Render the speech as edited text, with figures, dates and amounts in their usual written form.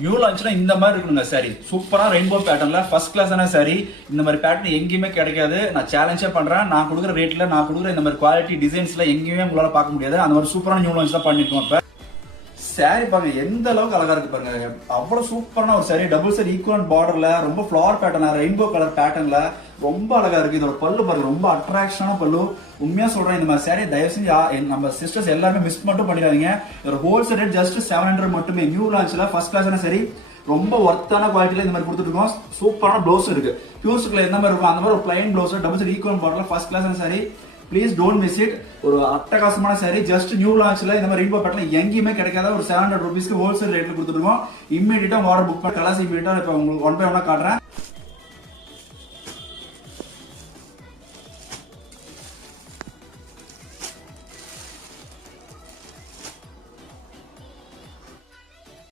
New லான்ச்னா இந்த மாதிரி இருக்குங்க சாரி. சூப்பரா ரெயின்போ பேட்டர்ன்ல ஃபர்ஸ்ட் கிளாஸான சாரி. இந்த மாதிரி பேட்டர்ன் எங்கேயுமே கிடைக்காது. நான் சேலஞ்சே பண்றேன். நான் கொடுக்குற ரேட்ல நான் கொடுக்குற இந்த மாதிரி குவாலிட்டி டிசைன்ஸ்ல எங்கேயுமே உங்களால பார்க்க முடியாது. அந்த மாதிரி சூப்பரான நியூ லான்ச் தான் பண்ணிருக்கோம். இப்ப சாரி பாருங்க எந்த அளவுக்கு அழகா இருக்கு பாருங்க. அவ்வளவு சூப்பரான ஒரு சாரி. டபுள் சைடு ஈக்குவல் பார்டர்ல ரொம்ப ஃபிளவர் பேட்டர்ல ரெயின்போ கலர் பேட்டர்ன்ல ரொம்ப அழகா இருக்கு. இதோட பல்லு பாருங்க ரொம்ப அட்ராக்ஷனான பல்லு. உண்மையா சொல்றேன், இந்த மாதிரி சாரி தயவு செஞ்சு நம்ம சிஸ்டர்ஸ் எல்லாருமே மிஸ் மட்டும் பண்ணிடாதீங்க. இதோட ஹோல்சேல் ரேட் ஜஸ்ட் 700 மட்டுமே. நியூ லான்ச்ல ஃபர்ஸ்ட் கிளாஸான சாரி. ரொம்ப ஒர்த்தான குவாலிட்டியில இந்த மாதிரி கொடுத்துட்டு இருக்கோம். சூப்பரான ப்ளவுஸ் இருக்கு. பியூர்ஸ்ல எந்த மாதிரி இருக்கும் அந்த மாதிரி ஒரு plain blouse double side equal பார்டர்ல ஃபர்ஸ்ட் கிளாஸான sari. Please don't miss it. ஒரு அட்டகாசமான சாரி. ஜஸ்ட் நியூ லான்ச்ல இந்த மாதிரி ரெயின்போ பேட்டர்ல எங்கேயுமே கிடைக்காத ஒரு 700 ரூபீஸ்க்கு ஹோல்சேல் ரேட்ல கொடுத்துருக்கோம். இம்மீடியட்டா ஆர்டர் புக் பண்ண கலர்ஸ் இம்மீடியட்டா இப்ப உங்களுக்கு ஒன் பை ஒன்னா காட்டுறேன்.